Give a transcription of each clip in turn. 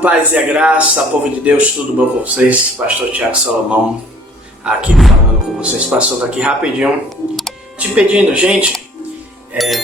paz e a graça, povo de Deus, tudo bom com vocês? Pastor Tiago Salomão aqui falando com vocês, passando aqui rapidinho, te pedindo, gente,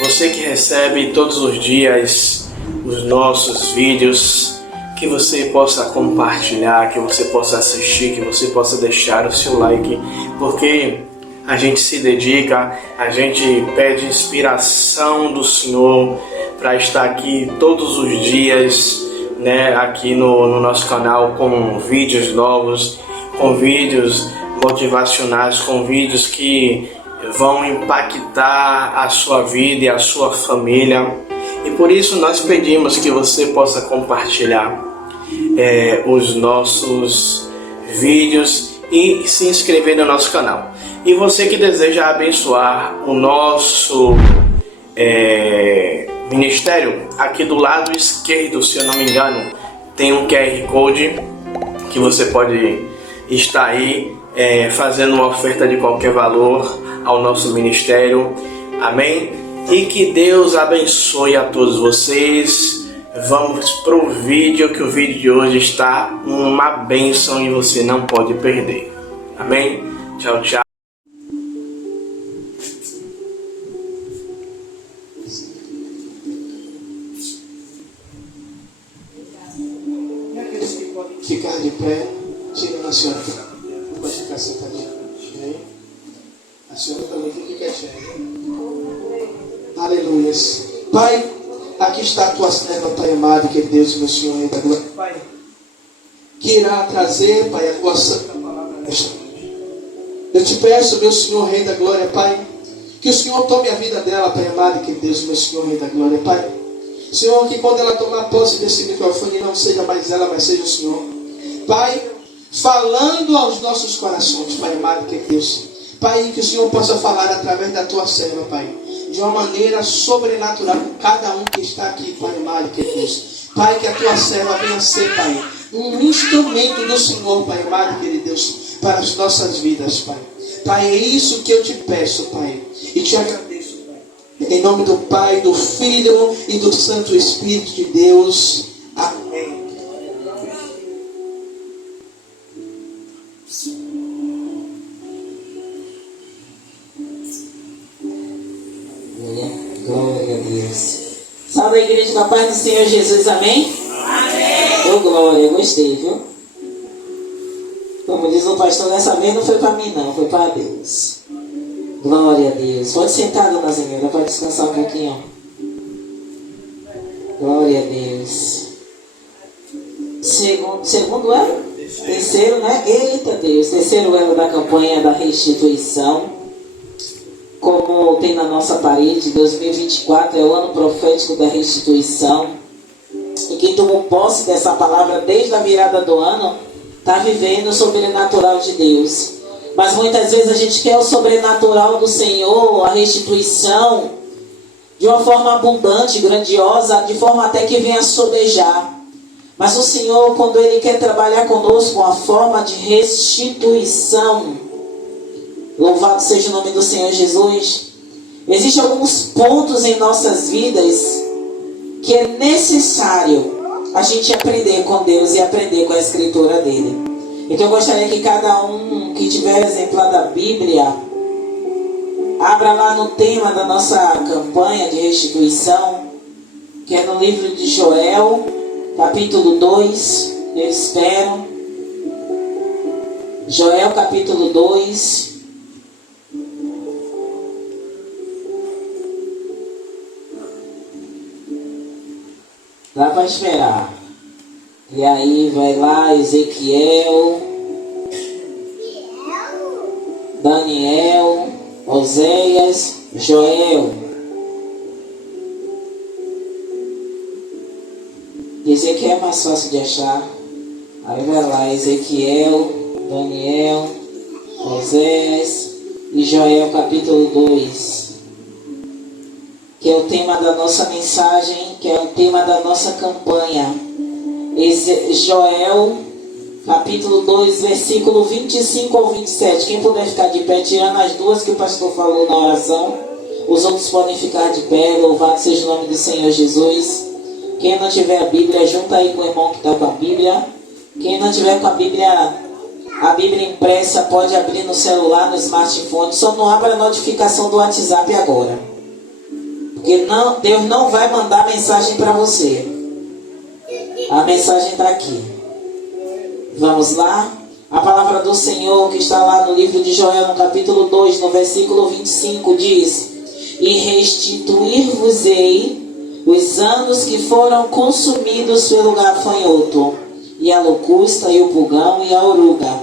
você que recebe todos os dias os nossos vídeos, que você possa compartilhar, que você possa assistir, que você possa deixar o seu like, porque a gente se dedica, a gente pede inspiração do Senhor para estar aqui todos os dias, né, aqui no nosso canal, com vídeos novos, com vídeos motivacionais, com vídeos que vão impactar a sua vida e a sua família. E por isso nós pedimos que você possa compartilhar os nossos vídeos e se inscrever no nosso canal. E você que deseja abençoar o nosso ministério, aqui do lado esquerdo, se eu não me engano, tem um QR Code que você pode estar aí fazendo uma oferta de qualquer valor ao nosso ministério. Amém? E que Deus abençoe a todos vocês. Vamos para o vídeo, que o vídeo de hoje está uma bênção e você não pode perder. Amém? Tchau, tchau. E aqueles que podem ficar de pé, tira na senhora. Pode ficar sentadinha. A senhora também fique quietinha. Aleluia. Pai, aqui está a tua serva, Pai amado, que Deus, meu Senhor, Rei da Glória, Pai, que irá trazer, Pai, a tua santa palavra nesta noite. Eu te peço, meu Senhor, Rei da Glória, Pai, que o Senhor tome a vida dela, Pai amado, que Deus, meu Senhor, Rei da Glória, Pai. Senhor, que quando ela tomar posse desse microfone, não seja mais ela, mas seja o Senhor. Pai, falando aos nossos corações, Pai amado, que Deus, Pai, que o Senhor possa falar através da tua serva, Pai, de uma maneira sobrenatural com cada um que está aqui, Pai amado, que Deus. Pai, que a tua serva venha ser, Pai, um instrumento do Senhor, Pai amado, que Deus, para as nossas vidas, Pai. Pai, é isso que eu te peço, Pai, e te agradeço, Pai. Em nome do Pai, do Filho e do Santo Espírito de Deus. Amém. Glória a Deus. Salve a igreja da paz do Senhor Jesus, amém? Amém. Ô glória, gostei, viu? Como diz o pastor, dessa vez não foi para mim não, foi para Deus. Glória a Deus. Pode sentar, dona Zenilda, pode descansar um pouquinho. Glória a Deus. Segundo elo? Terceiro, né? Eita Deus. Terceiro elo da campanha da restituição. Como tem na nossa parede, 2024 é o ano profético da restituição. E quem tomou posse dessa palavra desde a virada do ano está vivendo o sobrenatural de Deus. Mas muitas vezes a gente quer o sobrenatural do Senhor, a restituição, de uma forma abundante, grandiosa, de forma até que venha sobejar. Mas o Senhor, quando Ele quer trabalhar conosco, uma forma de restituição, louvado seja o nome do Senhor Jesus, existem alguns pontos em nossas vidas que é necessário a gente aprender com Deus e aprender com a Escritura dele. Então eu gostaria que cada um que tiver exemplar da Bíblia, abra lá no tema da nossa campanha de restituição, que é no livro de Joel, capítulo 2, eu espero. Joel, capítulo 2. Dá para esperar. E aí vai lá Ezequiel, Daniel, Oséias, Joel. Ezequiel é mais fácil de achar. Aí vai lá Ezequiel, Daniel, Oséias e Joel capítulo 2. Que é o tema da nossa mensagem, que é o tema da nossa campanha. Joel, capítulo 2, versículo 25 ao 27. Quem puder ficar de pé, tirando as duas que o pastor falou na oração, os outros podem ficar de pé. Louvado seja o nome do Senhor Jesus. Quem não tiver a Bíblia, junta aí com o irmão que está com a Bíblia. Quem não tiver com a Bíblia impressa, pode abrir no celular, no smartphone. Só não abra a notificação do WhatsApp agora. Porque Deus não vai mandar mensagem para você. A mensagem está aqui. Vamos lá? A palavra do Senhor que está lá no livro de Joel, no capítulo 2, no versículo 25, diz: E restituir-vos-ei os anos que foram consumidos pelo gafanhoto, e a locusta, e o pulgão, e a oruga,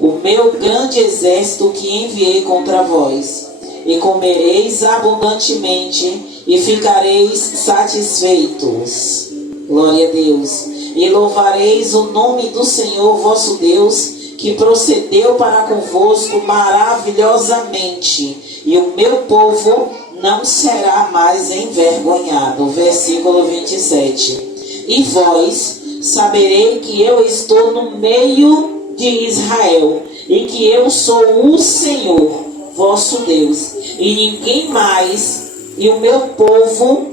o meu grande exército que enviei contra vós. E comereis abundantemente, e ficareis satisfeitos. Glória a Deus. E louvareis o nome do Senhor vosso Deus, que procedeu para convosco maravilhosamente. E o meu povo não será mais envergonhado. Versículo 27. E vós saberei que eu estou no meio de Israel, e que eu sou o Senhor vosso Deus, e ninguém mais, e o meu povo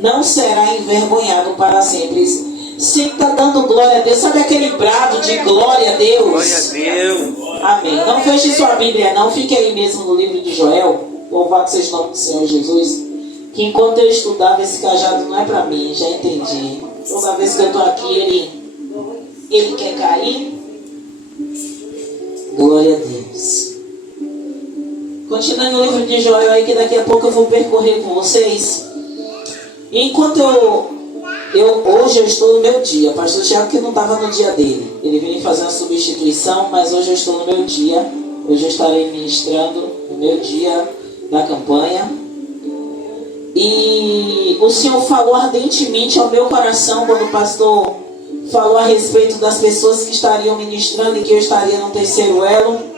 não será envergonhado para sempre. Você está dando glória a Deus? Sabe aquele brado de glória a Deus? Glória a Deus. Amém. Não feche sua Bíblia não, fique aí mesmo no livro de Joel. Louvado seja o nome do Senhor Jesus. Que enquanto eu estudava, esse cajado não é para mim, já entendi. Toda vez que eu estou aqui, ele quer cair. Glória a Deus. Continuando no livro de Joel aí, que daqui a pouco eu vou percorrer com vocês. Enquanto hoje eu estou no meu dia. Pastor Tiago que não estava no dia dele. Ele veio fazer uma substituição, mas hoje eu estou no meu dia. Hoje eu estarei ministrando no meu dia da campanha. E o Senhor falou ardentemente ao meu coração quando o pastor falou a respeito das pessoas que estariam ministrando e que eu estaria no terceiro elo.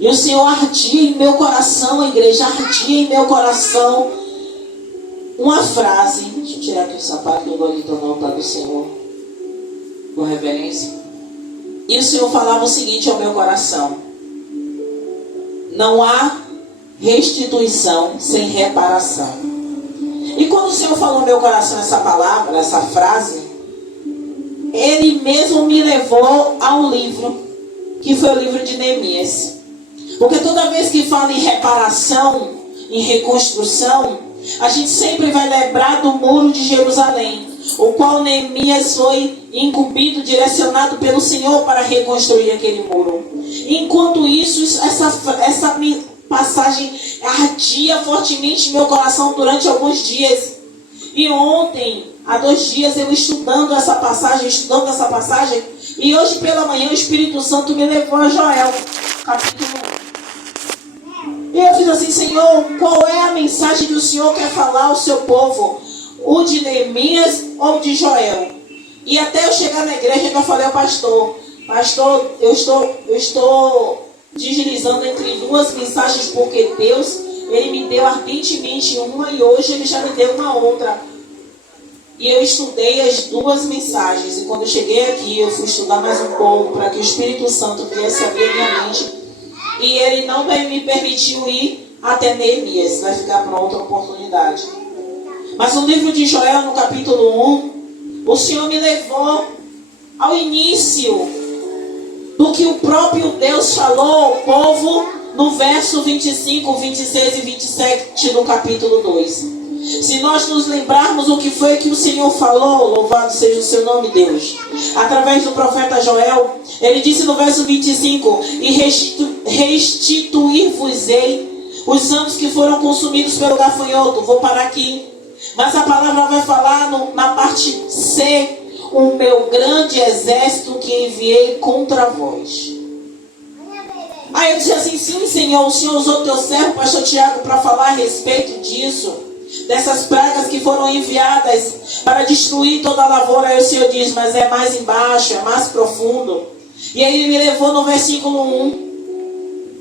E o Senhor ardia em meu coração, a igreja ardia em meu coração uma frase. Deixa eu tirar aqui o sapato que eu vou então no altar do Senhor, com reverência. E o Senhor falava o seguinte ao meu coração: não há restituição sem reparação. E quando o Senhor falou ao meu coração essa palavra, essa frase, Ele mesmo me levou ao livro, que foi o livro de Neemias. Porque toda vez que fala em reparação, em reconstrução, a gente sempre vai lembrar do muro de Jerusalém, o qual Neemias foi incumbido, direcionado pelo Senhor para reconstruir aquele muro. Enquanto isso, essa passagem ardia fortemente em meu coração durante alguns dias. E ontem, há 2 dias, eu estudando essa passagem, e hoje pela manhã o Espírito Santo me levou a Joel, capítulo 1. E eu fiz assim: Senhor, qual é a mensagem que o Senhor quer falar ao seu povo? O de Neemias ou de Joel? E até eu chegar na igreja, eu falei ao pastor: Pastor, eu estou deslizando entre 2 mensagens, porque Deus, Ele me deu ardentemente uma e hoje Ele já me deu uma outra. E eu estudei as 2 mensagens. E quando eu cheguei aqui, eu fui estudar mais um pouco para que o Espírito Santo viesse abrir minha mente. E Ele não me permitiu ir até Neemias. Vai ficar para outra oportunidade. Mas no livro de Joel, no capítulo 1, o Senhor me levou ao início do que o próprio Deus falou ao povo no verso 25, 26 e 27 do capítulo 2. Se nós nos lembrarmos o que foi que o Senhor falou, louvado seja o seu nome, Deus, através do profeta Joel, ele disse no verso 25: E restituir-vos-ei os anos que foram consumidos pelo gafanhoto. Vou parar aqui. Mas a palavra vai falar na parte C: o meu grande exército que enviei contra vós. Aí eu disse assim: sim, Senhor, o Senhor usou teu servo, pastor Tiago, para falar a respeito disso, dessas pragas que foram enviadas para destruir toda a lavoura. Aí o Senhor diz: mas é mais embaixo, é mais profundo. E aí ele me levou no versículo 1,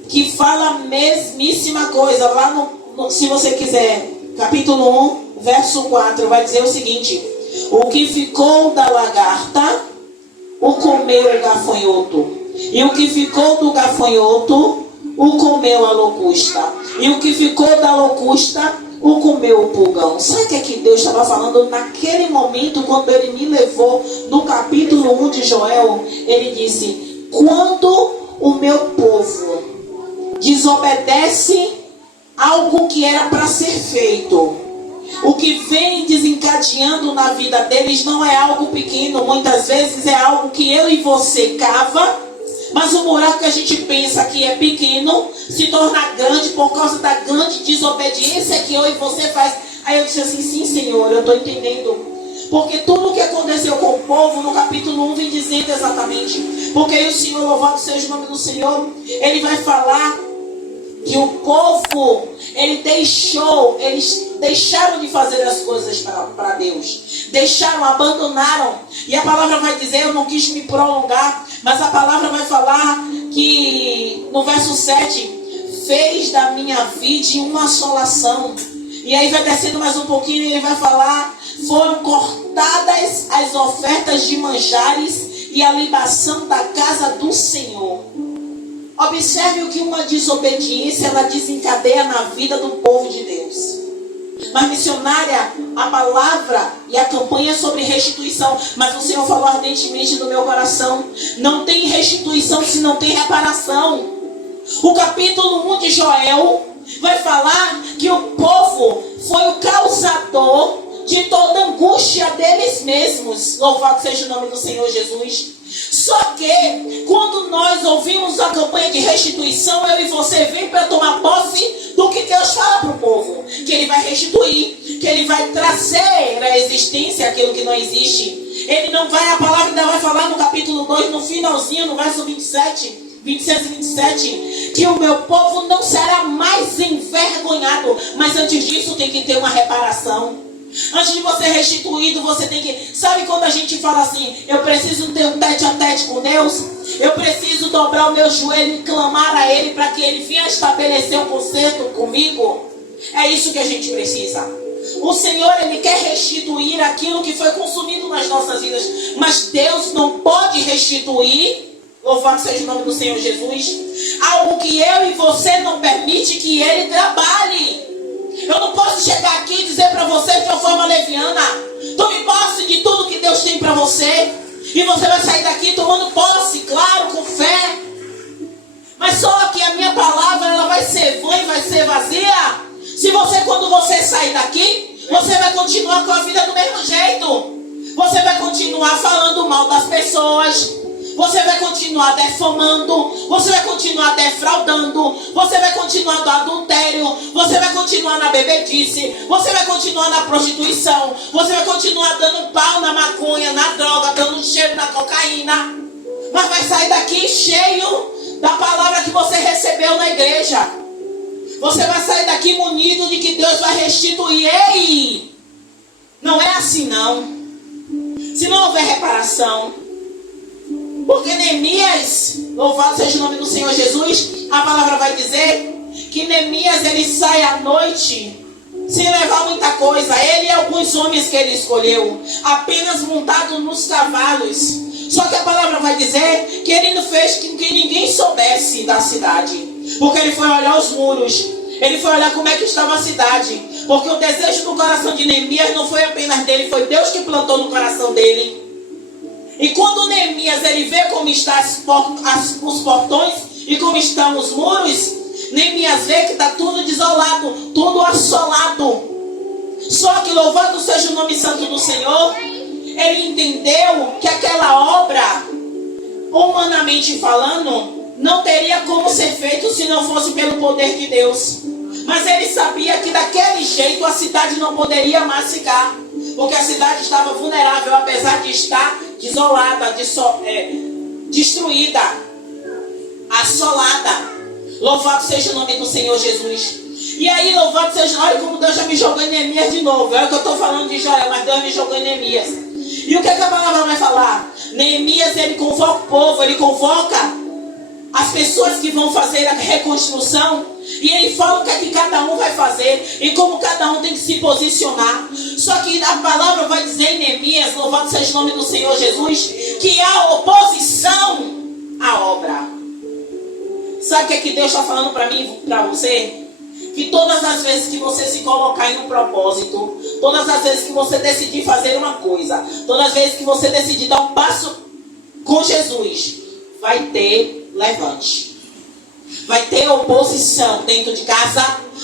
que fala a mesmíssima coisa. Lá se você quiser, capítulo 1, verso 4, vai dizer o seguinte: o que ficou da lagarta, o comeu o gafanhoto. E o que ficou do gafanhoto, o comeu a locusta. E o que ficou da locusta, ou comeu o pulgão? Sabe o que é que Deus estava falando naquele momento, quando Ele me levou no capítulo 1 de Joel? Ele disse: quando o meu povo desobedece algo que era para ser feito, o que vem desencadeando na vida deles não é algo pequeno, muitas vezes é algo que eu e você cava, mas o buraco que a gente pensa que é pequeno se torna grande por causa da grande desobediência que eu e você faz. Aí eu disse assim: sim, Senhor, eu estou entendendo. Porque tudo o que aconteceu com o povo no capítulo 1 vem dizendo exatamente. Porque aí o Senhor, louvado seja o nome do Senhor, Ele vai falar que o povo, eles deixaram de fazer as coisas para Deus. Deixaram, abandonaram. E a palavra vai dizer, eu não quis me prolongar, mas a palavra vai falar que no verso 7, fez da minha vida uma assolação. E aí vai descendo mais um pouquinho e ele vai falar, foram cortadas as ofertas de manjares e a libação da casa do Senhor. Observe o que uma desobediência ela desencadeia na vida do povo de Deus. Mas missionária, a palavra e a campanha é sobre restituição. Mas o Senhor falou ardentemente no meu coração: não tem restituição se não tem reparação. O capítulo 1 de Joel vai falar que o povo foi o causador de toda angústia deles mesmos. Louvado seja o nome do Senhor Jesus. Só que, quando nós ouvimos a campanha de restituição, eu e você vem para tomar posse do que Deus fala para o povo. Que Ele vai restituir, que Ele vai trazer à existência aquilo que não existe. Ele não vai, a palavra ainda vai falar no capítulo 2, no finalzinho, no verso 26 e 27, que o meu povo não será mais envergonhado. Mas antes disso tem que ter uma reparação. Antes de você restituído, você tem que... Sabe quando a gente fala assim, eu preciso ter um tete a tete com Deus? Eu preciso dobrar o meu joelho e clamar a Ele para que Ele venha estabelecer um conserto comigo? É isso que a gente precisa. O Senhor, Ele quer restituir aquilo que foi consumido nas nossas vidas. Mas Deus não pode restituir, louvado seja o nome do Senhor Jesus, algo que eu e você não permite que Ele trabalhe. Eu não posso chegar aqui e dizer para você de uma forma leviana: tome posse de tudo que Deus tem para você. E você vai sair daqui tomando posse, claro, com fé. Mas só que a minha palavra ela vai ser vã e vai ser vazia se você, quando você sair daqui, você vai continuar com a vida do mesmo jeito. Você vai continuar falando mal das pessoas. Você vai continuar defamando, você vai continuar defraudando, você vai continuar no adultério, você vai continuar na bebedice, você vai continuar na prostituição, você vai continuar dando pau na maconha, na droga, dando cheiro na cocaína. Mas vai sair daqui cheio da palavra que você recebeu na igreja. Você vai sair daqui munido de que Deus vai restituir. Ei! Não é assim não. Se não houver reparação. Porque Neemias, louvado seja o nome do Senhor Jesus, a palavra vai dizer que Neemias ele sai à noite sem levar muita coisa. Ele e alguns homens que ele escolheu, apenas montado nos cavalos. Só que a palavra vai dizer que ele não fez com que ninguém soubesse da cidade. Porque ele foi olhar os muros, ele foi olhar como é que estava a cidade. Porque o desejo do coração de Neemias não foi apenas dele, foi Deus que plantou no coração dele. E quando Neemias ele vê como estão os portões e como estão os muros, Neemias vê que está tudo desolado, tudo assolado. Só que louvado seja o nome santo do Senhor, ele entendeu que aquela obra, humanamente falando, não teria como ser feito se não fosse pelo poder de Deus. Mas ele sabia que daquele jeito a cidade não poderia mais ficar, porque a cidade estava vulnerável, apesar de estar desolada, destruída, assolada. Louvado seja o nome do Senhor Jesus. E aí, louvado seja, olha como Deus já me jogou em Neemias de novo. É o que eu estou falando de Joel, mas Deus me jogou em Neemias. E o que a palavra vai falar? Neemias, ele convoca o povo, ele convoca as pessoas que vão fazer a reconstrução. E ele fala o que é que cada um vai fazer e como cada um tem que se posicionar. Só que a palavra vai dizer em Neemias, louvado seja o nome do Senhor Jesus, que há oposição à obra. Sabe o que é que Deus está falando para mim e para você? que todas as vezes que você se colocar em um propósito, todas as vezes que você decidir fazer uma coisa, todas as vezes que você decidir dar um passo com Jesus, vai ter levante. Vai ter oposição dentro de casa,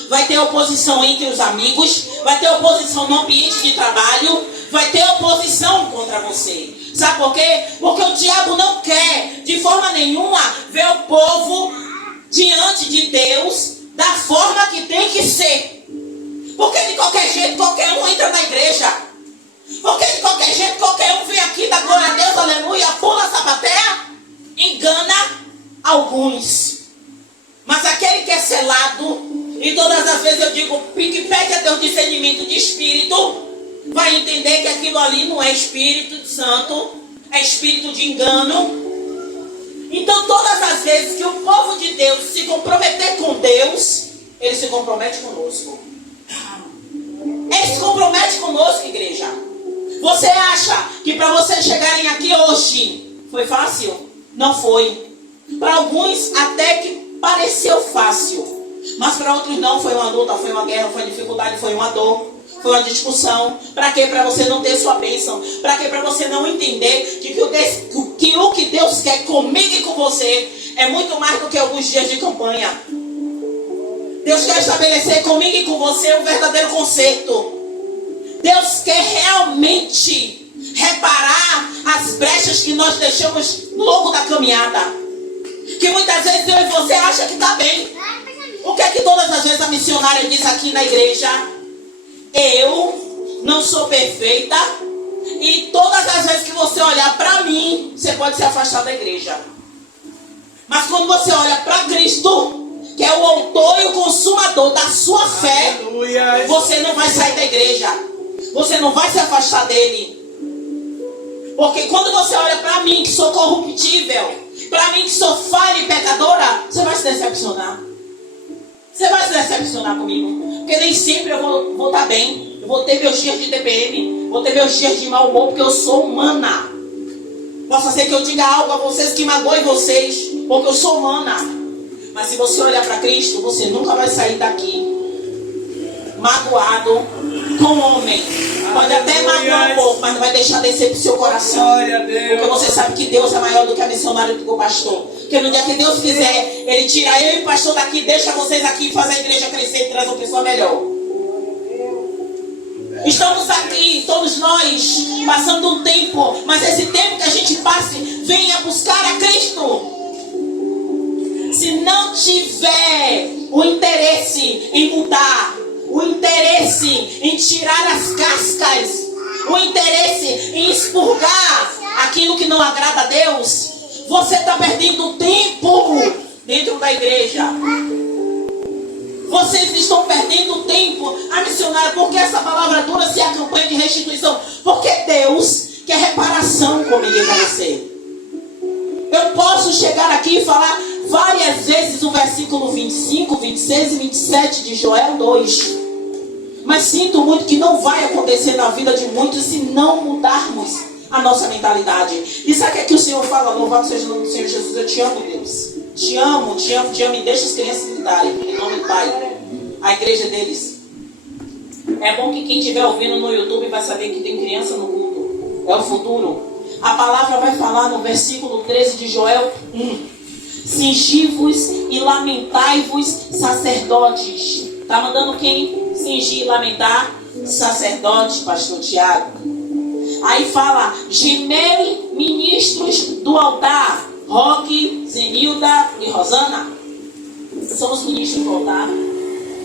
vai ter oposição entre os amigos, vai ter oposição no ambiente de trabalho, vai ter oposição contra você. Sabe por quê? Porque o diabo não quer, de forma nenhuma, ver o povo diante de Deus da forma que tem que ser. Porque de qualquer jeito, qualquer um entra na igreja. Porque de qualquer jeito, qualquer um vem aqui, dá glória a Deus, aleluia, pula a sapateia, engana alguns. Mas aquele que é selado, e todas as vezes eu digo, que pede a Deus discernimento de espírito, vai entender que aquilo ali não é Espírito Santo, é espírito de engano. Então todas as vezes que o povo de Deus se comprometer com Deus, ele se compromete conosco. Ele se compromete conosco, igreja. Você acha que para vocês chegarem aqui hoje foi fácil? Não foi. Para alguns até que pareceu fácil, mas para outros não. Foi uma luta, foi uma guerra, foi uma dificuldade, foi uma dor, foi uma discussão. Para quê? Para você não ter sua bênção. Para quê? Para você não entender que o que Deus quer comigo e com você é muito mais do que alguns dias de campanha. Deus quer estabelecer comigo e com você um verdadeiro conserto. Deus quer realmente reparar as brechas que nós deixamos no longo da caminhada. Que muitas vezes eu e você acha que está bem. O que é que todas as vezes a missionária diz aqui na igreja? Eu não sou perfeita. E todas as vezes que você olhar para mim, você pode se afastar da igreja. Mas quando você olha para Cristo, que é o autor e o consumador da sua fé, aleluia, você não vai sair da igreja. Você não vai se afastar dele. Porque quando você olha para mim, que sou corruptível, para mim que sou falha e pecadora, você vai se decepcionar. Você vai se decepcionar comigo. Porque nem sempre eu vou estar bem. Eu vou ter meus dias de TPM, vou ter meus dias de mau humor, porque eu sou humana. Possa ser que eu diga algo a vocês que magoe vocês, porque eu sou humana. Mas se você olhar para Cristo, você nunca vai sair daqui magoado com o homem. Pode até magoar um pouco, mas não vai deixar descer pro seu coração. Porque você sabe que Deus é maior do que a missionária do que o pastor. Porque no dia que Deus quiser, Ele tira eu e o pastor daqui, deixa vocês aqui, faz a igreja crescer e traz uma pessoa melhor. Estamos aqui, todos nós, passando um tempo, mas esse tempo que a gente passe, venha buscar a Cristo. Se não tiver o interesse em mudar, o interesse em tirar as cascas, o interesse em expurgar aquilo que não agrada a Deus, você está perdendo tempo dentro da igreja. Vocês estão perdendo tempo. A missionária, porque essa palavra dura se a campanha de restituição? Porque Deus quer reparação comigo e com você. Eu posso chegar aqui e falar várias vezes o versículo 25, 26 e 27 de Joel 2. Mas sinto muito que não vai acontecer na vida de muitos se não mudarmos a nossa mentalidade. E sabe o que o Senhor fala? Louvado seja o nome do Senhor Jesus. Eu te amo, Deus. Te amo, te amo, te amo. E deixa as crianças gritarem em nome do Pai. A igreja deles. É bom que quem estiver ouvindo no YouTube vai saber que tem criança no culto. É o futuro. A palavra vai falar no versículo 13 de Joel 1. Cingi-vos e lamentai-vos, sacerdotes. Está mandando quem cingir e lamentar? Sacerdotes, pastor Tiago. Aí fala, gemei ministros do altar. Roque, Zenilda e Rosana. Somos ministros do altar.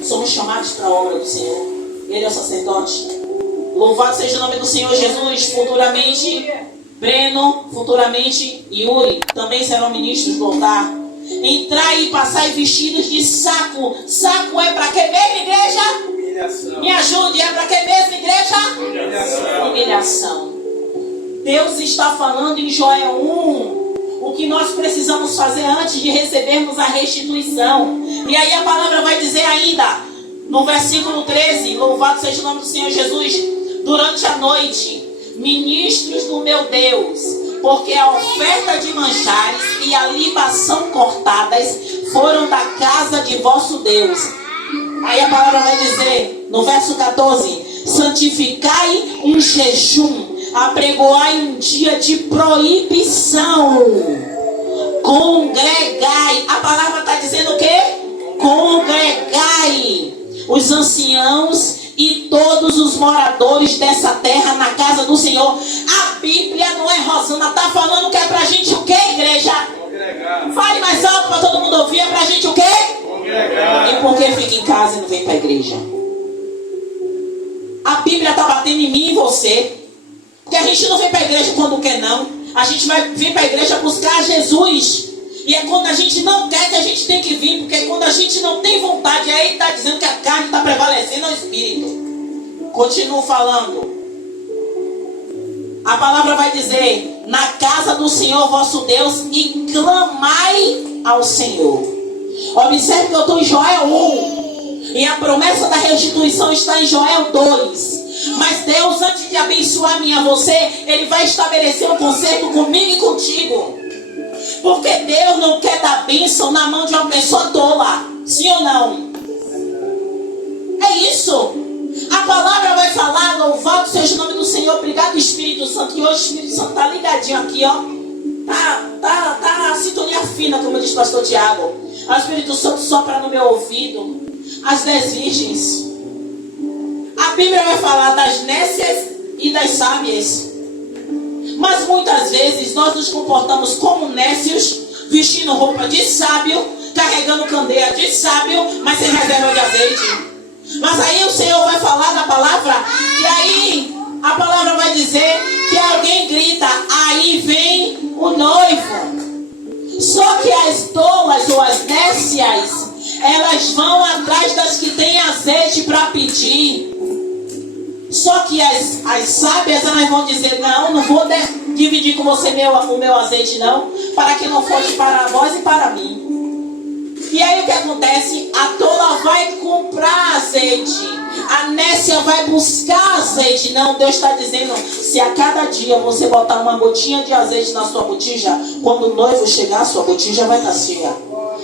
Somos chamados para a obra do Senhor. Ele é o sacerdote. Louvado seja o nome do Senhor Jesus. Futuramente Breno, futuramente Yuri também serão ministros do altar. Entrai e passai vestidos de saco. Saco é para que mesmo, igreja? Humilhação. Me ajude, é para que mesmo, igreja? Humilhação. Deus está falando em Joel 1 o que nós precisamos fazer antes de recebermos a restituição. E aí a palavra vai dizer ainda, no versículo 13, louvado seja o nome do Senhor Jesus, durante a noite, ministros do meu Deus, porque a oferta de manjares e a libação cortadas foram da casa de vosso Deus. Aí a palavra vai dizer, no verso 14: santificai um jejum, apregoai um dia de proibição, congregai. A palavra está dizendo o quê? Congregai os anciãos e todos os moradores dessa terra na casa do Senhor. A Bíblia, não é, Rosana, está falando que é pra gente o quê, igreja? Congregar. Fale mais alto para todo mundo ouvir. É pra gente o quê? Congregar. E por que fica em casa e não vem para a igreja? A Bíblia está batendo em mim e você. Porque a gente não vem para a igreja quando quer, não. A gente vai vir para a igreja buscar Jesus. E é quando a gente não quer que a gente tem que vir. Porque é quando a gente não tem vontade. Aí está dizendo que a carne está prevalecendo ao espírito. Continuo falando. A palavra vai dizer: na casa do Senhor vosso Deus, e clamai ao Senhor. Observe que eu estou em Joel 1. E a promessa da restituição está em Joel 2. Mas Deus, antes de abençoar a mim e a você, Ele vai estabelecer um concerto comigo e contigo. Porque Deus não quer dar bênção na mão de uma pessoa tola. Sim ou não? É isso. A palavra vai falar: louvado seja o nome do Senhor. Obrigado, Espírito Santo. E hoje o Espírito Santo está ligadinho aqui, ó. Tá a sintonia fina, como diz o pastor Tiago. O Espírito Santo sopra no meu ouvido. As 10 virgens. A Bíblia vai falar das nécias e das sábias. Mas muitas vezes nós nos comportamos como nécios, vestindo roupa de sábio, carregando candeia de sábio, mas sem reserva de azeite. Mas aí o Senhor vai falar na palavra, que aí a palavra vai dizer que alguém grita: aí vem o noivo. Só que as tolas ou as nécias, elas vão atrás das que têm azeite para pedir. Só que as sábias, elas vão dizer: não vou dividir com você o meu azeite não, para que não fosse para vós e para mim. E aí o que acontece? A tola vai comprar azeite, a nécia vai buscar azeite. Não, Deus está dizendo: se a cada dia você botar uma gotinha de azeite na sua botija, quando o noivo chegar, a sua botija vai estar cheia.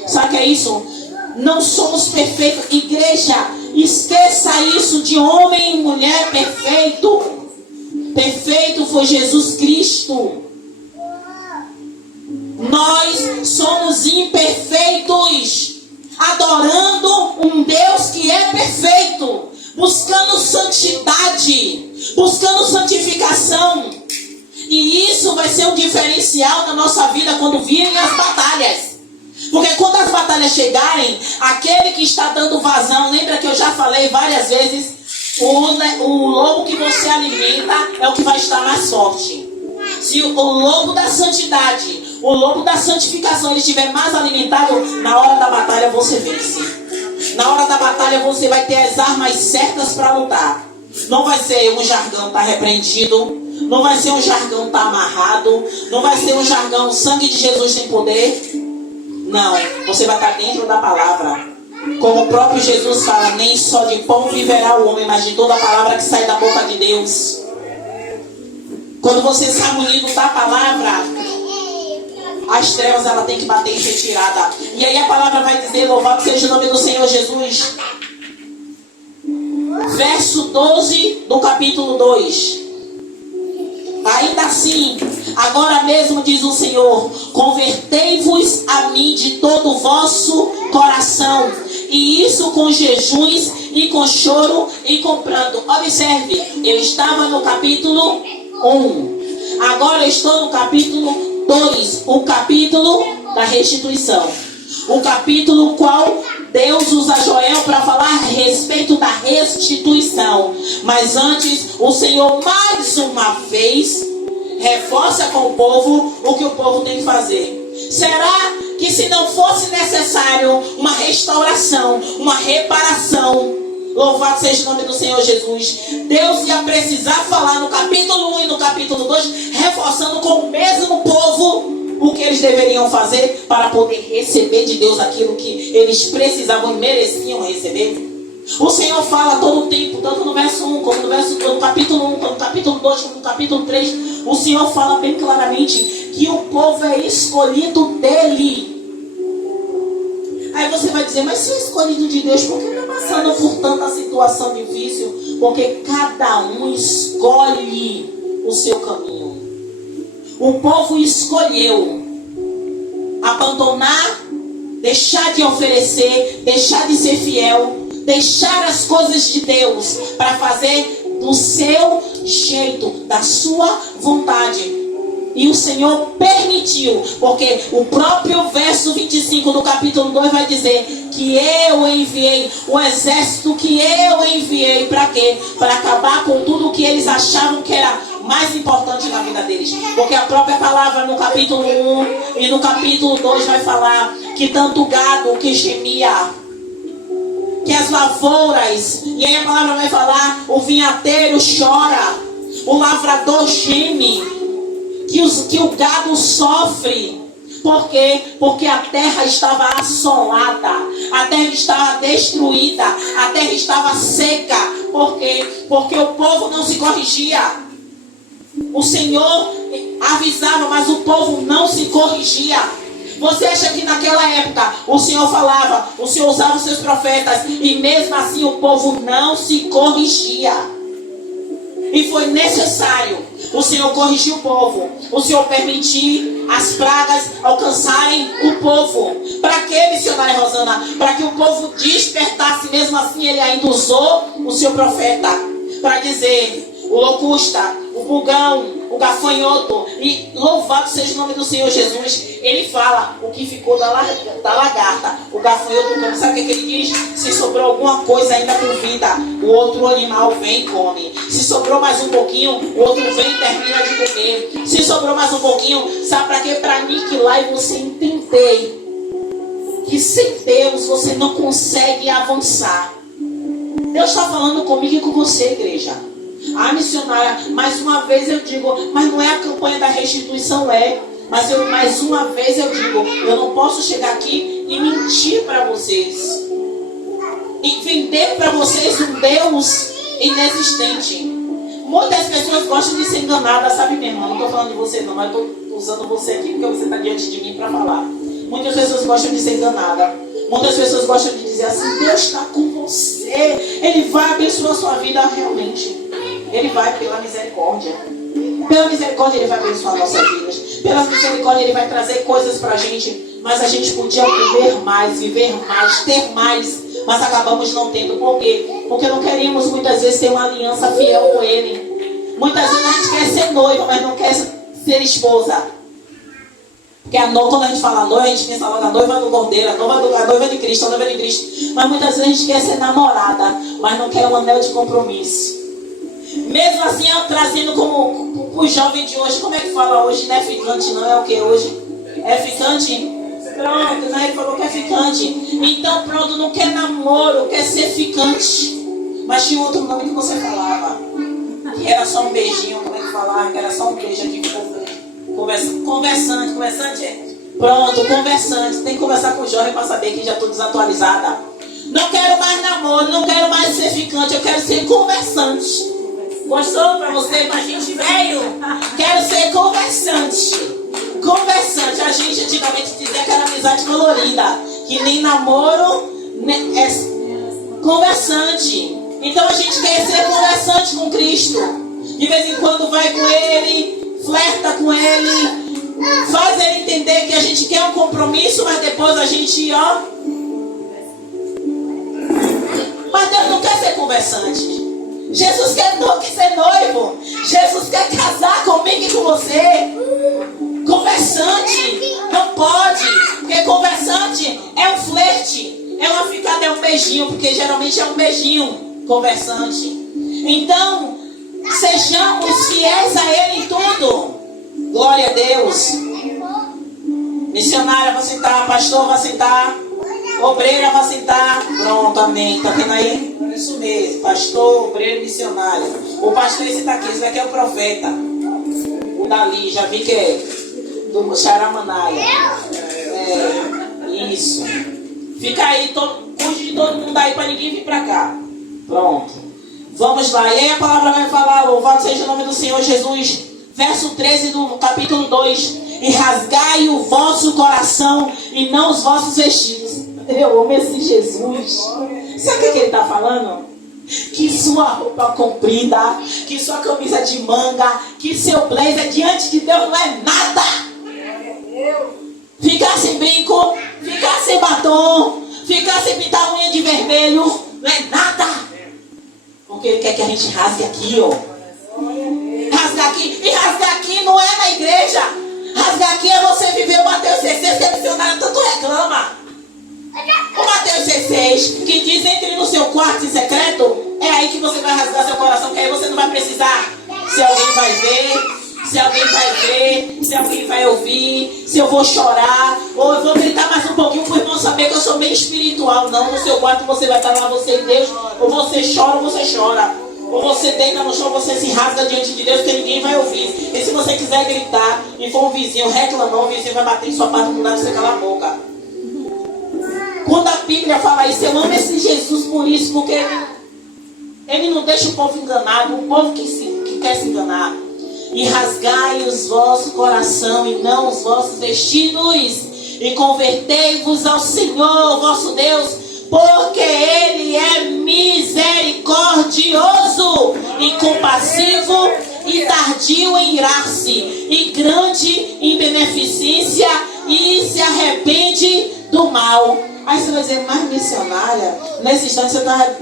Sabe o que é isso? Não somos perfeitos. Igreja, esqueça isso de homem e mulher perfeito. Perfeito foi Jesus Cristo. Nós somos imperfeitos, adorando um Deus que é perfeito, buscando santidade, buscando santificação. E isso vai ser um diferencial na nossa vida quando virem as batalhas. Porque quando as batalhas chegarem, aquele que está dando vazão, lembra que eu já falei várias vezes, o lobo que você alimenta é o que vai estar mais forte. Se o lobo da santidade, o lobo da santificação, ele estiver mais alimentado, na hora da batalha você vence. Na hora da batalha você vai ter as armas certas para lutar. Não vai ser um jargão tá repreendido, não vai ser um jargão tá amarrado, não vai ser um jargão sangue de Jesus tem poder. Não, você vai estar dentro da palavra. Como o próprio Jesus fala: nem só de pão viverá o homem, mas de toda a palavra que sai da boca de Deus. Quando você sai munido da palavra, as trevas ela tem que bater em retirada. E aí a palavra vai dizer: louvado seja o nome do Senhor Jesus. Verso 12 do capítulo 2. Ainda assim, agora mesmo diz o Senhor: convertei-vos a mim de todo o vosso coração, e isso com jejuns e com choro e com pranto. Observe, eu estava no capítulo 1, agora eu estou no capítulo 2, o capítulo da restituição, o capítulo qual Deus usa Joel para falar a respeito da restituição. Mas antes, o Senhor mais uma vez reforça com o povo o que o povo tem que fazer. Será que se não fosse necessário uma restauração, uma reparação, louvado seja o nome do Senhor Jesus, Deus ia precisar falar no capítulo 1 e no capítulo 2, reforçando com o mesmo povo o que eles deveriam fazer para poder receber de Deus aquilo que eles precisavam e mereciam receber? O Senhor fala todo o tempo, tanto no verso 1, como no verso 2, no capítulo 1, como no capítulo 2, como no capítulo 3. O Senhor fala bem claramente que o povo é escolhido dele. Aí você vai dizer, mas se é escolhido de Deus, por que está passando por tanta situação difícil? Porque cada um escolhe o seu caminho. O povo escolheu abandonar, deixar de oferecer, deixar de ser fiel, deixar as coisas de Deus para fazer do seu jeito, da sua vontade. E o Senhor permitiu, porque o próprio verso 25 do capítulo 2 vai dizer que eu enviei, o exército que eu enviei, para quê? Para acabar com tudo o que eles achavam que era mais importante na vida deles. Porque a própria palavra no capítulo 1 e no capítulo 2 vai falar que tanto gado que gemia, que as lavouras, e aí a palavra vai falar, o vinhateiro chora, o lavrador geme, que o gado sofre. Por quê? Porque a terra estava assolada, a terra estava destruída, a terra estava seca. Por quê? Porque o povo não se corrigia. O Senhor avisava, mas o povo não se corrigia. Você acha que naquela época o Senhor falava, o Senhor usava os seus profetas, e mesmo assim o povo não se corrigia? E foi necessário o Senhor corrigir o povo, o Senhor permitir as pragas alcançarem o povo. Para que, missionária Rosana? Para que o povo despertasse. Mesmo assim ele ainda usou o seu profeta para dizer, o locusta, o pulgão, o gafanhoto, e louvado seja o nome do Senhor Jesus. Ele fala o que ficou da lagarta. O gafanhoto, como sabe o que ele diz? Se sobrou alguma coisa ainda por vida, o outro animal vem e come. Se sobrou mais um pouquinho, o outro vem e termina de comer. Se sobrou mais um pouquinho, sabe para quê? Para aniquilar e você entender que sem Deus você não consegue avançar. Deus está falando comigo e com você, igreja. Ah, missionária, mais uma vez eu digo, mas não é a campanha da restituição, mas mais uma vez eu digo, eu não posso chegar aqui e mentir para vocês, e vender para vocês um Deus inexistente. Muitas pessoas gostam de ser enganadas, sabe, minha irmã? Não estou falando de você não, mas estou usando você aqui porque você está diante de mim para falar. Muitas pessoas gostam de ser enganadas. Muitas pessoas gostam de dizer assim, Deus está com você, Ele vai abençoar a sua vida realmente. Ele vai, pela misericórdia. Pela misericórdia Ele vai abençoar nossas vidas. Pela misericórdia Ele vai trazer coisas pra gente. Mas a gente podia viver mais, ter mais. Mas acabamos não tendo. Por quê? Porque não queremos muitas vezes ter uma aliança fiel com Ele. Muitas vezes a gente quer ser noiva, mas não quer ser esposa. Porque quando a gente fala noiva, a gente pensa logo a noiva do Cordeiro, a noiva de Cristo, a noiva de Cristo. Mas muitas vezes a gente quer ser namorada, mas não quer um anel de compromisso. Mesmo assim, eu trazendo como o jovem de hoje, como é que fala hoje? Não é ficante, não é o que hoje? É ficante? Pronto, né? Ele falou que é ficante. Então, pronto, não quer namoro, quer ser ficante. Mas tinha outro nome que você falava, que era só um beijinho, como é que falava? Que era só um beijo aqui, conversante, é? Pronto, conversante. Tem que conversar com o jovem para saber que já estou desatualizada. Não quero mais namoro, não quero mais ser ficante, eu quero ser conversante. Gostou pra você, pra gente velho? Quero ser conversante. Conversante. A gente antigamente dizia que era amizade colorida, que nem namoro é conversante. Então a gente quer ser conversante com Cristo. De vez em quando vai com Ele, flerta com Ele, faz Ele entender que a gente quer um compromisso, mas depois a gente, Mas Deus não quer ser conversante. Jesus quer ser noivo. Jesus quer casar comigo e com você. Conversante não pode, porque conversante é um flerte, é uma ficada, é um beijinho, porque geralmente é um beijinho conversante. Então sejamos fiéis a Ele em tudo. Glória a Deus. Missionária vai sentar, pastor vai sentar, obreira vai sentar. Pronto, amém. Tá vendo aí? Isso mesmo, pastor, obreiro, missionário. O pastor esse tá aqui, esse daqui é o profeta. O dali, já vi que é do Xaramanaia. Isso. Fica aí, cuide de todo mundo aí para ninguém vir para cá. Pronto. Vamos lá. E aí a palavra vai falar, louvado seja o nome do Senhor Jesus. Verso 13 do capítulo 2. E rasgai o vosso coração e não os vossos vestidos. Eu amo esse Jesus. Sabe o que ele está falando? Que sua roupa comprida, que sua camisa de manga, que seu blazer diante de Deus não é nada. Ficar sem brinco, ficar sem batom, ficar sem pintar a unha de vermelho, não é nada. Porque ele quer que a gente rasgue aqui, ó. Rasgar aqui. E rasgar aqui não é na igreja. Rasgar aqui é você viver o Mateus 6,6 que a missionária tanto reclama. O Mateus 6,6 que diz: entre no seu quarto em secreto. É aí que você vai rasgar seu coração, que aí você não vai precisar. Se alguém vai ver, se alguém vai ver, se alguém vai ouvir, se eu vou chorar, ou eu vou gritar mais um pouquinho para o irmão saber que eu sou bem espiritual. Não, no seu quarto você vai estar lá, você e Deus. Ou você chora, ou você chora. Ou você deita no chão, você se rasga diante de Deus, que ninguém vai ouvir. E se você quiser gritar e for um vizinho reclamar, o vizinho vai bater em sua parte e mandar você calar a boca. Quando a Bíblia fala isso, eu amo esse Jesus por isso, porque ele não deixa o povo enganado, o povo que quer se enganar. E rasgai os vossos coração e não os vossos vestidos, e convertei-vos ao Senhor vosso Deus, porque Ele é misericordioso e compassivo e tardio em irar-se, e grande em beneficência, e se arrepende do mal. Aí você vai dizer: mas missionária, nesse instante você está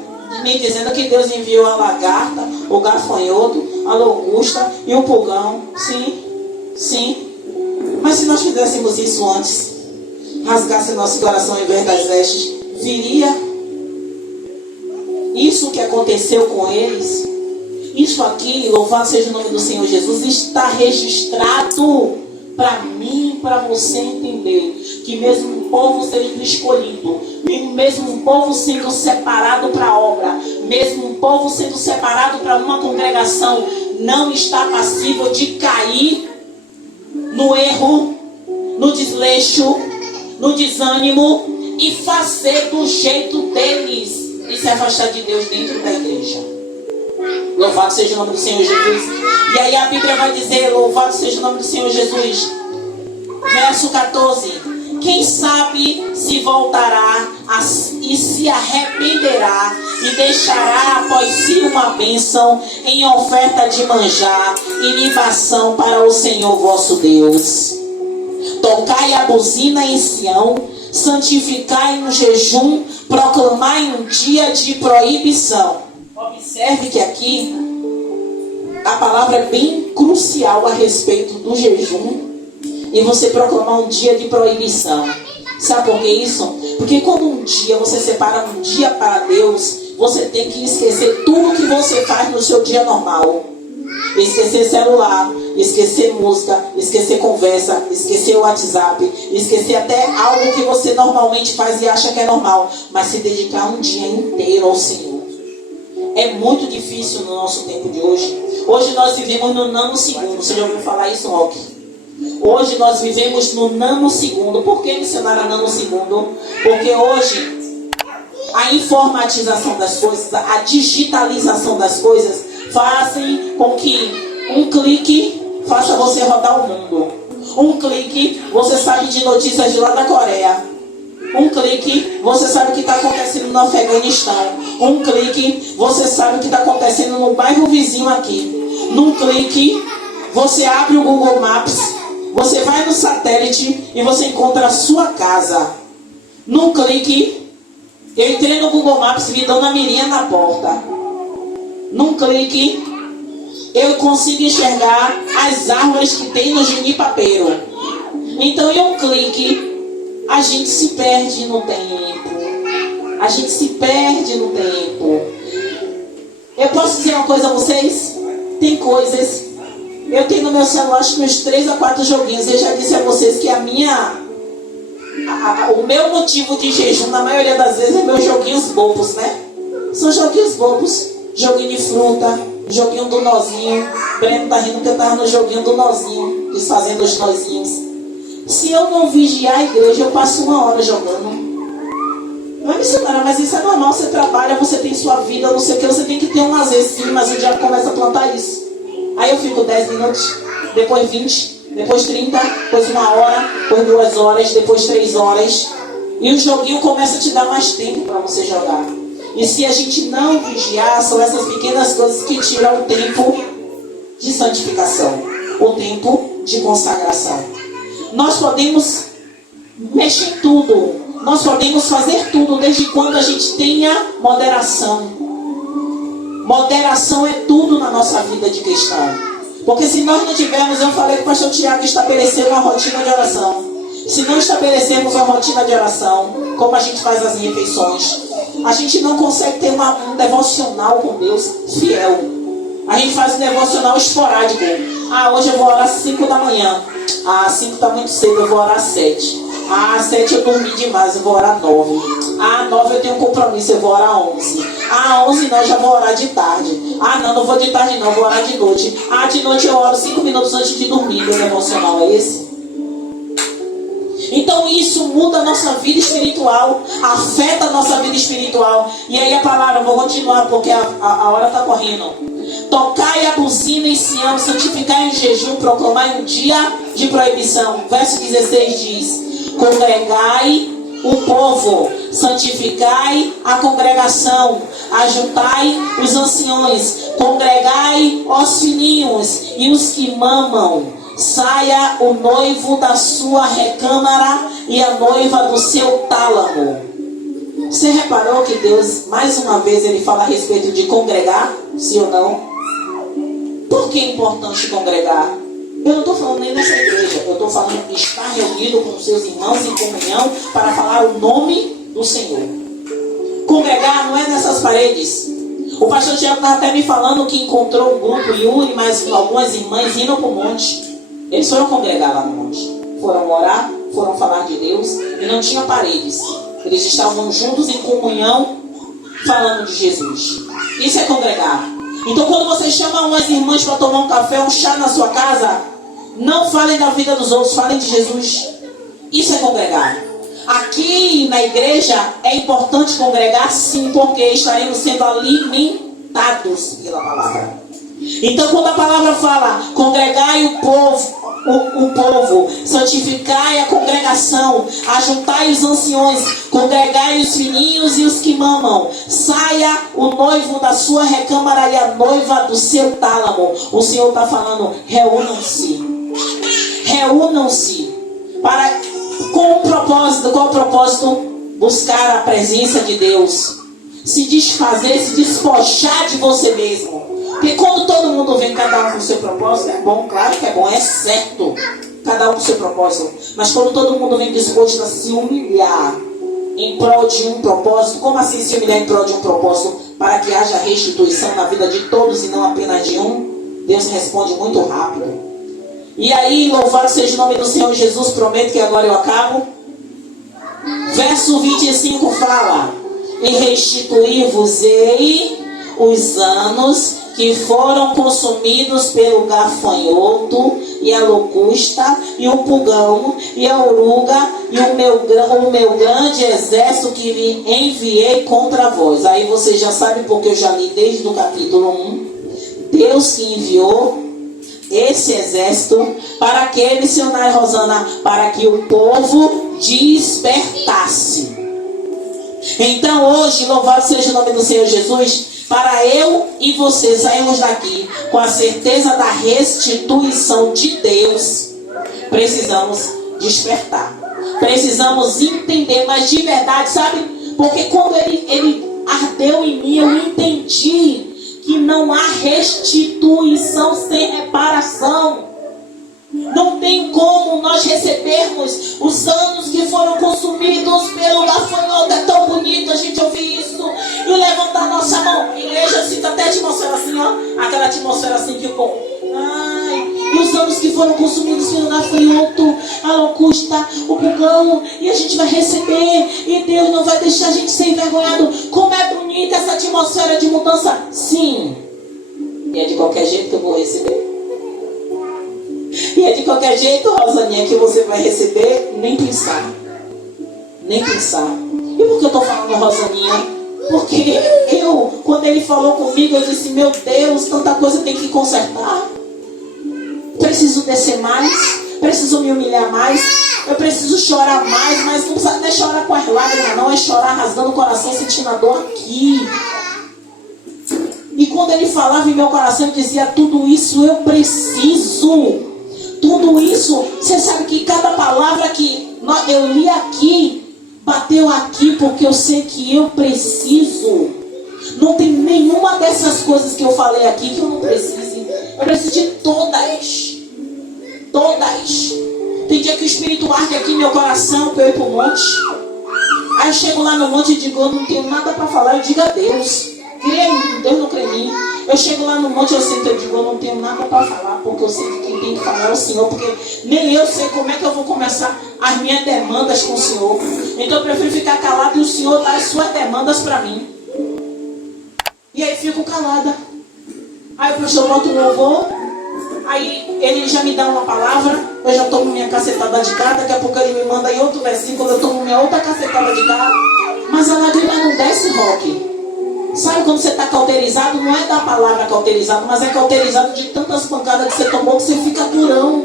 me dizendo que Deus enviou a lagarta, o gafanhoto, a locusta e o pulgão. Sim, sim. Mas se nós fizéssemos isso antes, rasgasse nosso coração em vez das vestes, viria isso que aconteceu com eles. Isso aqui, louvado seja o nome do Senhor Jesus, está registrado para mim e para você entender que mesmo um povo sendo escolhido, mesmo um povo sendo separado para a obra, mesmo um povo sendo separado para uma congregação, não está passível de cair no erro, no desleixo, no desânimo e fazer do jeito deles e se afastar de Deus dentro da igreja. Louvado seja o nome do Senhor Jesus. E aí a Bíblia vai dizer: louvado seja o nome do Senhor Jesus. Verso 14: quem sabe se voltará e se arrependerá e deixará após si uma bênção em oferta de manjar e libação para o Senhor vosso Deus. Tocai a buzina em Sião, santificai um jejum, proclamai um dia de proibição. Observe que aqui a palavra é bem crucial a respeito do jejum e você proclamar um dia de proibição. Sabe por que isso? Porque quando um dia você separa um dia para Deus, você tem que esquecer tudo que você faz no seu dia normal. Esquecer celular, esquecer música, esquecer conversa, esquecer o WhatsApp, esquecer até algo que você normalmente faz e acha que é normal, mas se dedicar um dia inteiro ao Senhor. É muito difícil no nosso tempo de hoje. Hoje nós vivemos no nanosegundo. Você já ouviu falar isso, Roque? Hoje nós vivemos no nanosegundo. Por que missionária nanosegundo? Porque hoje a informatização das coisas, a digitalização das coisas fazem com que um clique faça você rodar o mundo. Um clique, você sabe de notícias de lá da Coreia. Um clique, você sabe o que está acontecendo no Afeganistão. Um clique, você sabe o que está acontecendo no bairro vizinho aqui. Num clique, você abre o Google Maps, você vai no satélite e você encontra a sua casa. Num clique, eu entrei no Google Maps e vi Dona Mirinha na porta. Num clique, eu consigo enxergar as árvores que tem no Junipapeiro. Então, em um clique, a gente se perde no tempo. A gente se perde no tempo. Eu posso dizer uma coisa a vocês? Tem coisas. Eu tenho no meu celular acho que uns 3 a 4 joguinhos. Eu já disse a vocês que o meu motivo de jejum, na maioria das vezes, é meus joguinhos bobos, né? São joguinhos bobos. Joguinho de fruta, joguinho do nozinho. Breno tá rindo que eu tava no joguinho do nozinho, desfazendo os nozinhos. Se eu não vigiar a igreja, eu passo 1 hora jogando. Não é missionária, mas isso é normal. Você trabalha, você tem sua vida, não sei o que. Você tem que ter um lazer sim, mas o diabo começa a plantar isso. Aí eu fico 10 minutos, depois 20, depois 30, depois 1 hora, depois 2 horas, depois 3 horas. E o joguinho começa a te dar mais tempo para você jogar. E se a gente não vigiar, são essas pequenas coisas que tiram o tempo de santificação, o tempo de consagração. Nós podemos mexer em tudo, nós podemos fazer tudo, desde quando a gente tenha moderação. Moderação é tudo na nossa vida de cristão. Porque se nós não tivermos, eu falei que o pastor Tiago estabeleceu uma rotina de oração. Se não estabelecermos uma rotina de oração, como a gente faz as refeições, a gente não consegue ter um devocional com Deus fiel. A gente faz um devocional esporádico. Hoje eu vou orar às 5 da manhã. 5 está muito cedo, eu vou orar às 7. Às 7 eu dormi demais, eu vou orar às 9. 9 eu tenho um compromisso, eu vou orar às 11. 11 não, eu já vou orar de tarde. Não vou de tarde não, vou orar de noite. De noite eu oro 5 minutos antes de dormir. Meu devocional é esse? Então isso muda a nossa vida espiritual, afeta a nossa vida espiritual. E aí a palavra, eu vou continuar porque a hora está correndo. Tocai a buzina em Sião, santificai em jejum, proclamai um dia de proibição. Verso 16 diz: congregai o povo, santificai a congregação, ajuntai os anciões, congregai os filhinhos e os que mamam. Saia o noivo da sua recâmara e a noiva do seu tálamo. Você reparou que Deus, mais uma vez, ele fala a respeito de congregar? Sim ou não? Por que é importante congregar? Eu não estou falando nem nessa igreja. Eu estou falando de estar reunido com seus irmãos em comunhão para falar o nome do Senhor. Congregar não é nessas paredes. O pastor Tiago estava até me falando que encontrou um grupo, Yuri, mas algumas irmãs indo para o monte. Eles foram congregar lá no monte. Foram orar, foram falar de Deus e não tinha paredes. Eles estavam juntos em comunhão falando de Jesus. Isso é congregar. Então quando você chama umas irmãs para tomar um café, um chá na sua casa, não falem da vida dos outros, falem de Jesus. Isso é congregar. Aqui na igreja é importante congregar, sim, porque estaremos sendo alimentados pela palavra. Então quando a palavra fala, congregai o povo, santificai a congregação, ajuntai os anciões, congregai os filhinhos e os que mamam, saia o noivo da sua recâmara e a noiva do seu tálamo. O Senhor está falando, reúnam-se com um propósito. Qual o propósito? Buscar a presença de Deus, se desfazer, se despojar de você mesmo. Porque quando todo mundo vem, cada um com o seu propósito, é bom, claro que é bom, é certo, cada um com o seu propósito. Mas quando todo mundo vem disposto a se humilhar em prol de um propósito, como assim se humilhar em prol de um propósito? Para que haja restituição na vida de todos e não apenas de um, Deus responde muito rápido. E aí, louvado seja o nome do Senhor Jesus, prometo que agora eu acabo. Verso 25 fala: e restituir-vos-ei os anos que foram consumidos pelo gafanhoto e a locusta e o pulgão e a oruga e o meu grande exército que lhe enviei contra vós. Aí você já sabe, porque eu já li desde o capítulo 1. Deus que enviou esse exército para que, missionária Rosana, para que o povo despertasse. Então hoje, louvado seja o nome do Senhor Jesus, para eu e você sairmos daqui com a certeza da restituição de Deus, precisamos despertar. Precisamos entender, mas de verdade, sabe? Porque quando ele ardeu em mim, eu entendi que não há restituição sem reparação. Não tem como nós recebermos os anos que foram consumidos pelo gafanhoto. É tão bonito a gente ouvir isso e levantar nossa mão. Igreja, sinta até a atmosfera assim, ó. Aquela atmosfera assim que o povo, e os anos que foram consumidos pelo gafanhoto, a locusta, o pulgão, e a gente vai receber, e Deus não vai deixar a gente ser envergonhado. Como é bonita essa atmosfera de mudança. Sim, e é de qualquer jeito que eu vou receber. E é de qualquer jeito, Rosaninha, que você vai receber, nem pensar. Nem pensar. E por que eu estou falando Rosaninha? Porque quando ele falou comigo, eu disse, meu Deus, tanta coisa tem que consertar. Preciso descer mais, preciso me humilhar mais, eu preciso chorar mais, mas não precisa nem chorar com as lágrimas, não, é chorar rasgando o coração, sentindo a dor aqui. E quando ele falava em meu coração, eu dizia, tudo isso eu preciso. Tudo isso, você sabe que cada palavra que eu li aqui, bateu aqui porque eu sei que eu preciso. Não tem nenhuma dessas coisas que eu falei aqui que eu não precise. Eu preciso de todas. Todas. Tem dia que o Espírito arde aqui no meu coração para eu ir para o monte. Aí eu chego lá no monte e digo, eu não tenho nada para falar, eu digo a Deus. Crê em mim, Deus não crê em mim. Eu chego lá no monte, eu sinto, eu digo, eu não tenho nada para falar, porque eu sei que quem tem que falar é o Senhor, porque nem eu sei como é que eu vou começar as minhas demandas com o Senhor. Então eu prefiro ficar calado e o Senhor dar as suas demandas para mim. E aí fico calada. Aí o pastor bota o louvor, aí ele já me dá uma palavra, eu já tomo minha cacetada de cá, daqui a pouco ele me manda aí outro versículo, eu tomo minha outra cacetada de cá. Mas a lágrima não desce, Roque. Sabe quando você está cauterizado? Não é da palavra cauterizado, mas é cauterizado de tantas pancadas que você tomou que você fica durão.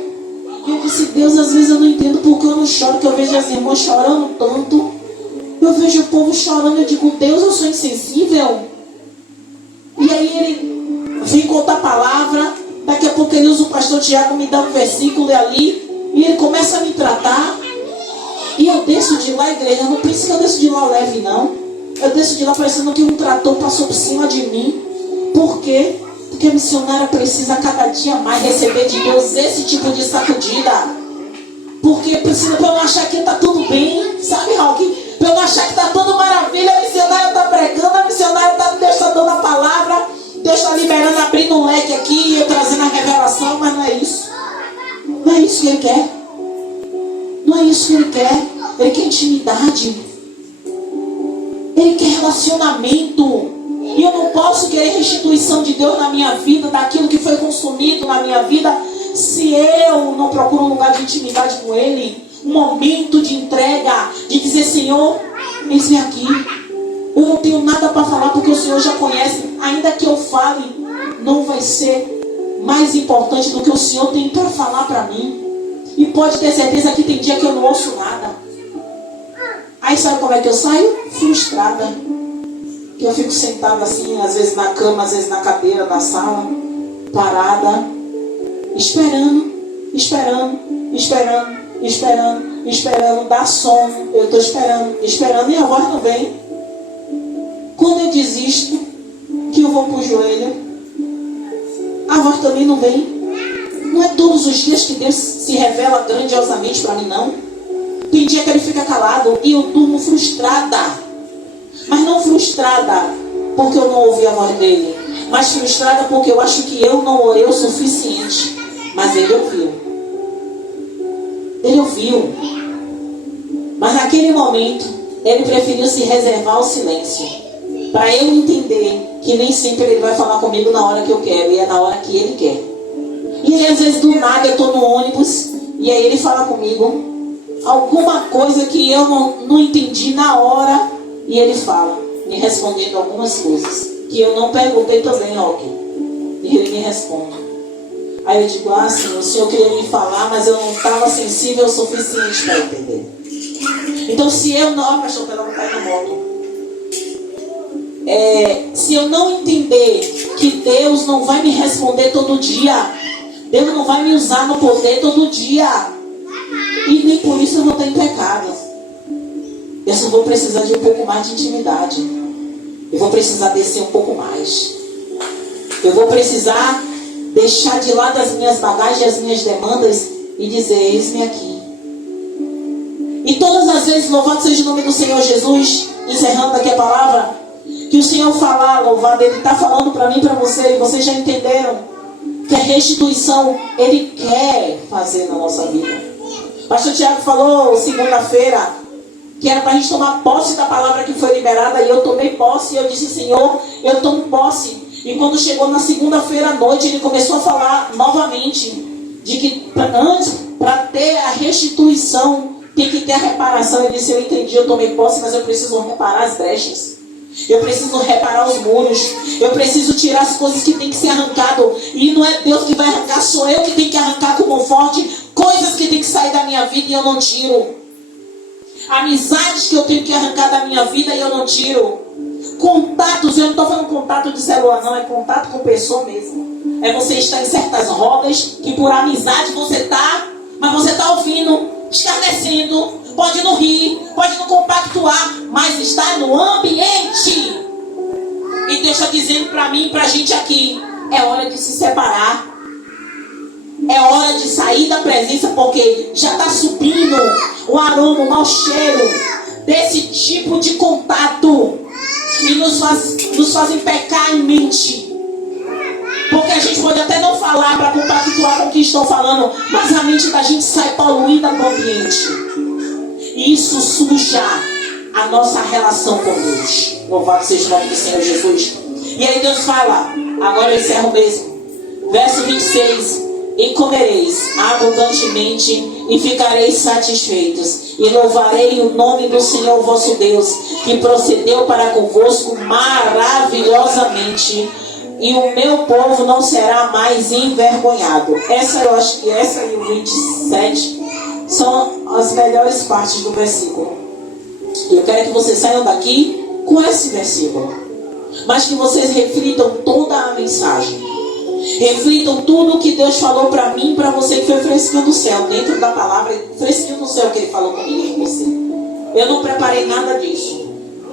E eu disse, Deus, às vezes eu não entendo porque eu não choro, que eu vejo as irmãs chorando tanto. Eu vejo o povo chorando, eu digo, Deus, eu sou insensível. E aí ele vem contar a palavra, daqui a pouco ele usa o pastor Tiago, me dá um versículo ali, e ele começa a me tratar. E eu desço de lá, igreja, não pense que eu desço de lá leve, não. Eu desço de lá parecendo que um trator passou por cima de mim. Por quê? Porque a missionária precisa cada dia mais receber de Deus esse tipo de sacudida. Porque precisa, para eu não achar que está tudo bem, sabe, Roque? Para eu não achar que está tudo maravilha, a missionária está pregando, a missionária Deus está dando a palavra, Deus está liberando, abrindo um leque aqui, eu trazendo a revelação, mas não é isso. Não é isso que Ele quer. Não é isso que Ele quer. Ele quer intimidade. Ele quer relacionamento. E eu não posso querer restituição de Deus na minha vida, daquilo que foi consumido na minha vida, se eu não procuro um lugar de intimidade com Ele, um momento de entrega, de dizer, Senhor, eis-me aqui. Eu não tenho nada para falar porque o Senhor já conhece. Ainda que eu fale, não vai ser mais importante do que o Senhor tem para falar para mim. E pode ter certeza que tem dia que eu não ouço nada. Aí sabe como é que eu saio? Frustrada. Que eu fico sentada assim, às vezes na cama, às vezes na cadeira, na sala, parada, esperando, dá sono, eu estou esperando e a voz não vem. Quando eu desisto, que eu vou pro joelho, a voz também não vem. Não é todos os dias que Deus se revela grandiosamente para mim, não. Tem dia que Ele fica calado e eu durmo frustrada. Mas não frustrada porque eu não ouvi a voz dEle, mas frustrada porque eu acho que eu não orei o suficiente. Mas Ele ouviu. Ele ouviu. Mas naquele momento, Ele preferiu se reservar ao silêncio. Para eu entender que nem sempre Ele vai falar comigo na hora que eu quero. E é na hora que Ele quer. E aí, às vezes, do nada, eu estou no ônibus. E aí Ele fala comigo alguma coisa que eu não entendi na hora. E Ele fala, me respondendo algumas coisas que eu não perguntei também, Roque. E Ele me responde. Aí eu digo, Senhor, o Senhor queria me falar, mas eu não estava sensível o suficiente para entender. Então, se eu não... pastor, ela não cai na moto. Se eu não entender que Deus não vai me responder todo dia, Deus não vai me usar no poder todo dia, e nem por isso eu vou estar em pecado. Eu só vou precisar de um pouco mais de intimidade. Eu vou precisar descer um pouco mais. Eu vou precisar deixar de lado as minhas bagagens, as minhas demandas e dizer, eis-me aqui. E todas as vezes, louvado seja o nome do Senhor Jesus, encerrando aqui a palavra, que o Senhor falar, louvado, Ele está falando para mim e para você, e vocês já entenderam que a restituição Ele quer fazer na nossa vida. Pastor Tiago falou segunda-feira que era para a gente tomar posse da palavra que foi liberada, e eu tomei posse, e eu disse, Senhor, eu tomo posse. E quando chegou na segunda-feira à noite, Ele começou a falar novamente de que antes, para ter a restituição, tem que ter a reparação. Ele disse, eu entendi, eu tomei posse, mas eu preciso reparar as brechas. Eu preciso reparar os muros. Eu preciso tirar as coisas que tem que ser arrancado. E não é Deus que vai arrancar, sou eu que tenho que arrancar com mão forte. Coisas que tem que sair da minha vida e eu não tiro. Amizades que eu tenho que arrancar da minha vida e eu não tiro. Contatos, eu não estou falando contato de celular, não, é contato com pessoa mesmo. É você estar em certas rodas que por amizade você está, mas você está ouvindo, escarnecendo, pode não rir, pode não compactuar, mas está no ambiente. E Deus está dizendo para mim e para a gente aqui, é hora de se separar. É hora de sair da presença, porque já está subindo o aroma, o mau cheiro desse tipo de contato. E nos fazem pecar em mente. Porque a gente pode até não falar para compactuar com o que estão falando, mas a mente da gente sai poluída do ambiente. E isso suja a nossa relação com Deus. Louvado seja o nome do Senhor Jesus. E aí Deus fala, agora eu encerro mesmo. Verso 26. E comereis abundantemente e ficareis satisfeitos. E louvarei o nome do Senhor vosso Deus, que procedeu para convosco maravilhosamente. E o meu povo não será mais envergonhado. Eu acho que essa e o 27 são as melhores partes do versículo. Eu quero que vocês saiam daqui com esse versículo, mas que vocês reflitam toda a mensagem. Reflitam tudo o que Deus falou para mim e para você, que foi fresquinho do céu, dentro da palavra, fresquinho do céu que Ele falou comigo e com você. Eu não preparei nada disso.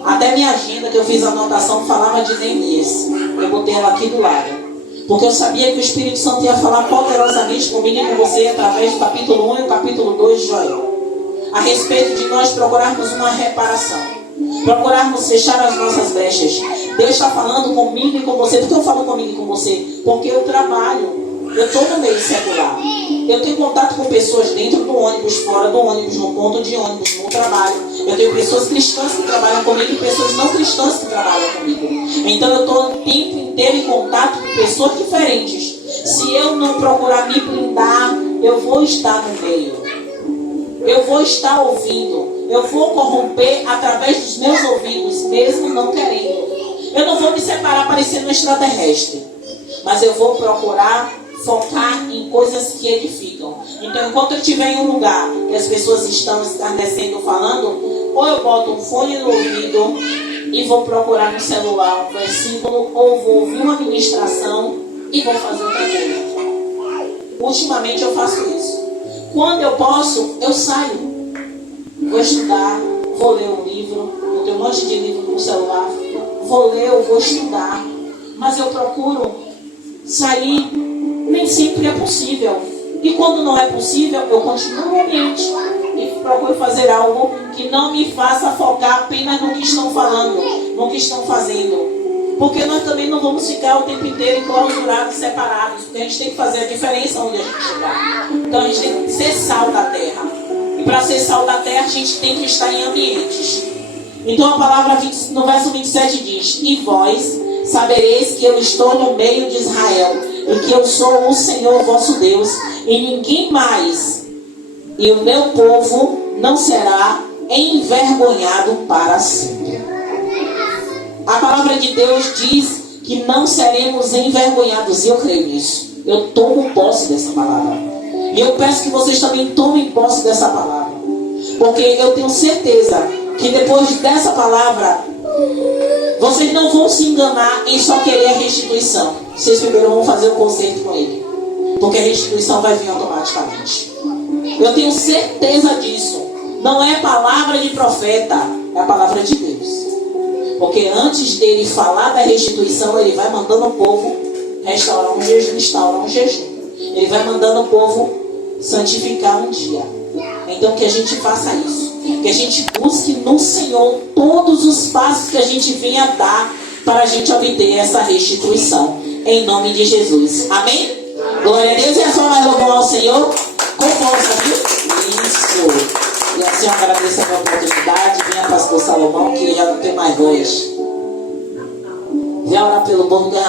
Até minha agenda, que eu fiz a anotação, falava de Neemias. Eu botei ela aqui do lado, porque eu sabia que o Espírito Santo ia falar poderosamente comigo e com você, através do capítulo 1 e o capítulo 2 de Joel, a respeito de nós procurarmos uma reparação, procurarmos fechar as nossas brechas. Deus está falando comigo e com você. Por que eu falo comigo e com você? Porque eu trabalho, eu estou no meio secular, eu tenho contato com pessoas dentro do ônibus, fora do ônibus, no ponto de ônibus, no trabalho. Eu tenho pessoas cristãs que trabalham comigo e pessoas não cristãs que trabalham comigo. Então eu estou o tempo inteiro em contato com pessoas diferentes. Se eu não procurar me blindar, eu vou estar no meio, eu vou estar ouvindo, eu vou corromper através dos meus ouvidos, mesmo não querendo. Eu não vou me separar parecendo um extraterrestre, mas eu vou procurar focar em coisas que edificam. Então, enquanto eu estiver em um lugar que as pessoas estão escarnecendo, falando, ou eu boto um fone no ouvido e vou procurar no celular um versículo, ou vou ouvir uma ministração e vou fazer outra coisa. Ultimamente eu faço isso. Quando eu posso, eu saio. Vou estudar, vou ler um livro, eu tenho um monte de livro no celular, vou ler, eu vou estudar, mas eu procuro sair, nem sempre é possível. E quando não é possível, eu continuo no ambiente e procuro fazer algo que não me faça focar apenas no que estão falando, no que estão fazendo. Porque nós também não vamos ficar o tempo inteiro enclausurados, separados, porque a gente tem que fazer a diferença onde a gente chegar. Então a gente tem que ser sal da terra. E para ser sal da terra, a gente tem que estar em ambientes. Então a palavra no verso 27 diz: e vós sabereis que eu estou no meio de Israel, e que eu sou o Senhor vosso Deus, e ninguém mais, e o meu povo não será envergonhado para sempre. A palavra de Deus diz que não seremos envergonhados, e eu creio nisso. Eu tomo posse dessa palavra, e eu peço que vocês também tomem posse dessa palavra, porque eu tenho certeza que depois dessa palavra vocês não vão se enganar em só querer a restituição. Vocês primeiro vão fazer o conserto com Ele, porque a restituição vai vir automaticamente. Eu tenho certeza disso. Não é palavra de profeta, é a palavra de Deus. Porque antes dele falar da restituição, ele vai mandando o povo restaurar um jejum, instaurar um jejum. Ele vai mandando o povo santificar um dia. Então que a gente faça isso, que a gente busque no Senhor todos os passos que a gente venha dar para a gente obter essa restituição, em nome de Jesus, amém? Glória a Deus. E a sua mais louvor ao Senhor com força, viu? Isso. E assim eu agradeço a minha oportunidade. Venha pastor Salomão, que já não tem mais voz. Venha orar pelo bom lugar.